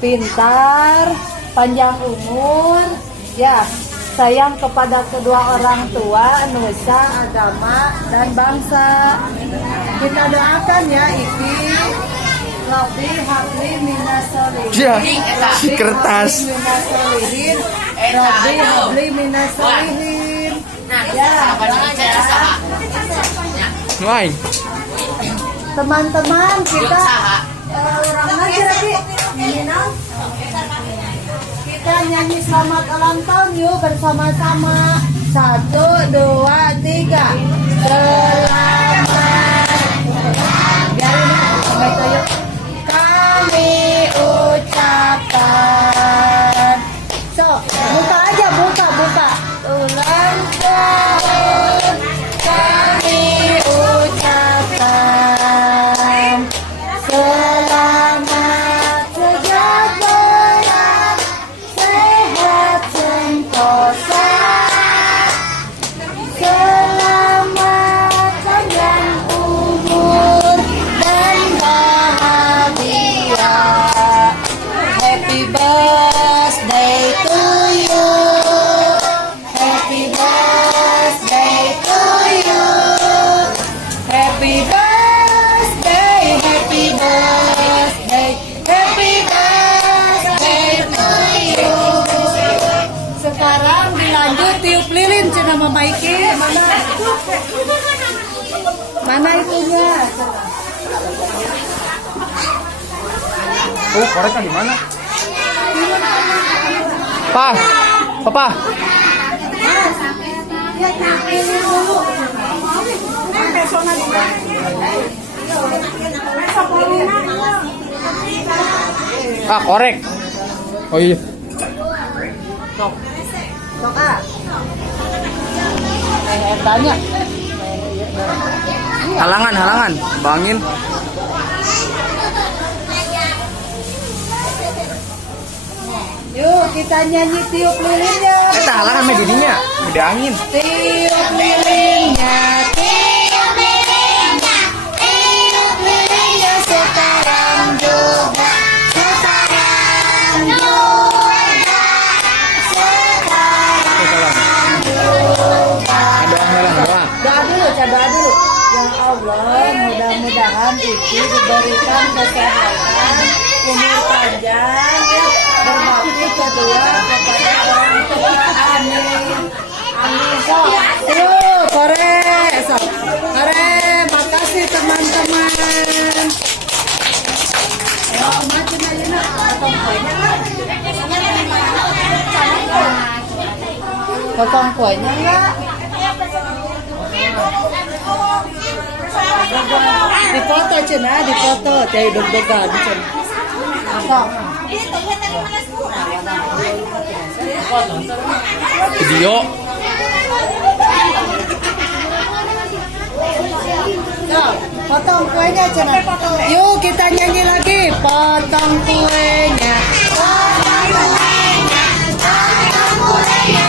pintar, panjang umur, ya, sayang kepada kedua orang tua, nusa, agama, dan bangsa. Kita doakan ya, Iki. Rabbi habli minasolihin. Ya, si kertas. Rabbi habli minasolihin. Ya, Why? teman-teman kita orang aja lagi. Kita nyanyi selamat ulang tahun yuk bersama-sama. 1, 2, 3. Selamat. Biarin yuk. Kami ucapkan. So, buka aja, buka. Ulang tahun kami ucapkan. Selamat sejahtera, sehat sentosa. Selamat panjang umur dan bahagia. Happy birthday to you. Happy birthday to you. Happy birthday, happy birthday, happy birthday to you. Sekarang dilanjut tiup lilin cina Mama Iki. Mana itunya? Oh, koreknya di mana? Papa. Korek. Oh iya. Sok tanya. Halangan, bangin. Yuk kita nyanyi tiup lilinnya. Halangan mah jadinya gede angin. Tiup lilinnya, tiup lilinnya, tiup lilinnya sekarang juga, sekarang juga, sekarang juga. Doa dulu. Ya Allah, mudah-mudahan Iki diberikan kesehatan, umur panjang, berbakti kedua kepada orang tua. Amin. Sok, yuk, kore, makasih teman-teman. Ayo, macam aja nak, potong kuenya enggak? Dipoto cina, dipoto, jadi deg-degan cina. Video. Potong kuenya cina. Yuk kita nyanyi lagi. Potong kuenya. Potong kuenya. Potong kuenya.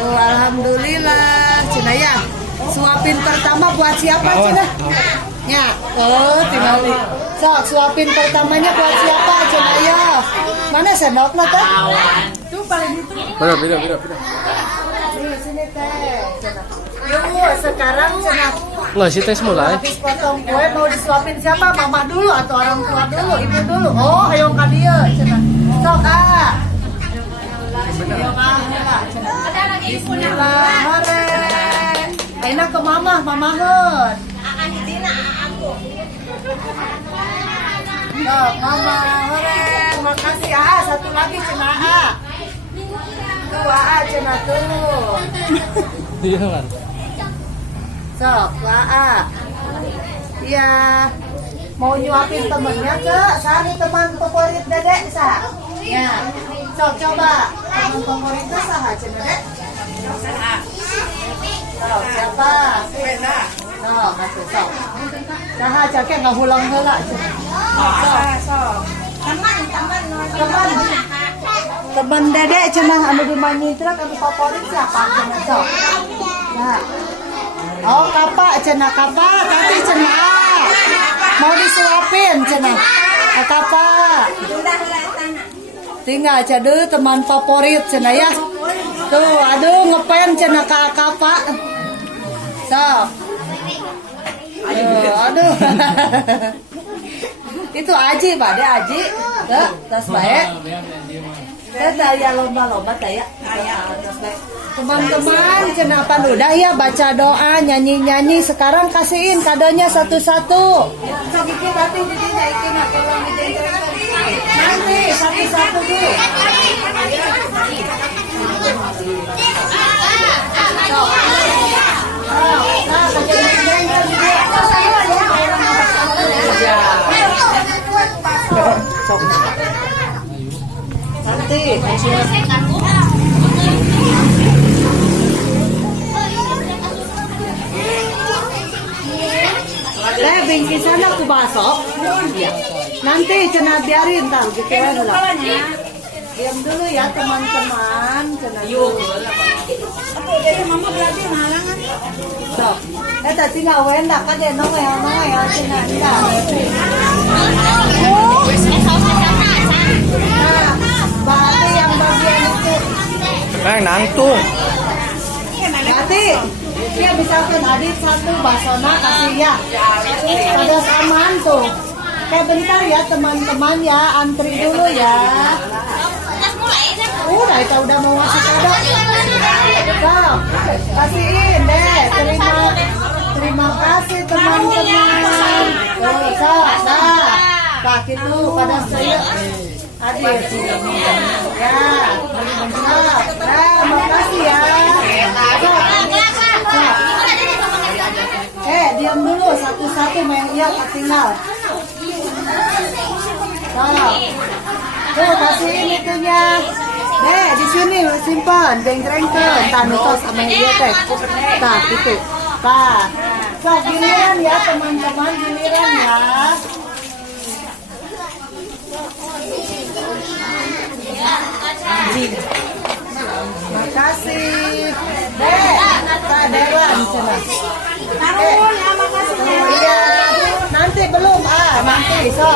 Tuh, alhamdulillah, Cina ya. Suapin pertama buat siapa, Cina? Ya, tinggal nih. Sok, suapin pertamanya buat siapa, Cina ya? Mana sendok lo tuh? Tuh paling itu. Beda. Di sini teh. Yuk, sekarang Cina. Lah, si tes mulai. Habis potong kue mau disuapin siapa? Mama dulu atau orang tua dulu? Ibu dulu. Oh, ayo ka dia, Cina. Sok, Bismillahirrahmanirrahim. Aina ke mama heun. Mama hore, makasih satu lagi cina tuh cina tuh. Iya kan. Sok, iya. Mau nyuapin temennya ke? Sari teman favorit dedek sa. Ya. Sok coba. Teman favoritnya saha cina dek? Sok siapa? Sok, atuh sok. Saha cake ngahulang heula cina. Sok. Teman teman dedek cenah anu di Manyitra anu favorit siapa cenah sok. Nah. Oh, kapa cenah kapa, tapi cenah. Mau disuapin cenah. Kapa. Tinggal jadi teman favorit cenah ya. Tuh, aduh ngepen cenah ka kapa. Sok. Aduh. Itu Aji, Pak, dia Aji. Tuh, tas baik. Kita ya lomba-lomba ya. Teman-teman, kenapa udah ya baca doa, nyanyi-nyanyi. Sekarang kasihin kadonya satu-satu. Nanti satu-satu dulu. Bingkisan aku basok. Nanti cenah biarin tau gitu ya dulu. Diam dulu ya teman-teman. Cenah yuk. Aku jadi mama berarti halangan. Sok. Eta tinggal wenda kan dia noel cenah dia. Berarti yang bagian itu. Nangtung. Berarti dia misalkan adik satu basona kasih ya. Pada samaan tuh. Kayak bentar ya teman-teman ya, antri dulu ya. Udah itu udah mau ngasih kado. So, kasihin deh. Terima kasih teman-teman. Tuh, so, dah. Pak itu pada saya. Adik ya. Nah, makasih ya. Diam dulu satu-satu main iya tinggal. Tuh kasihin itunya. Di sini simpan, dengkrengkeun, tanutos sama iya teh. Tah gitu. Tah. So giliran ya teman-teman, giliran ya. Makasih. Kak Dewan cenah. Nanti belum nanti so.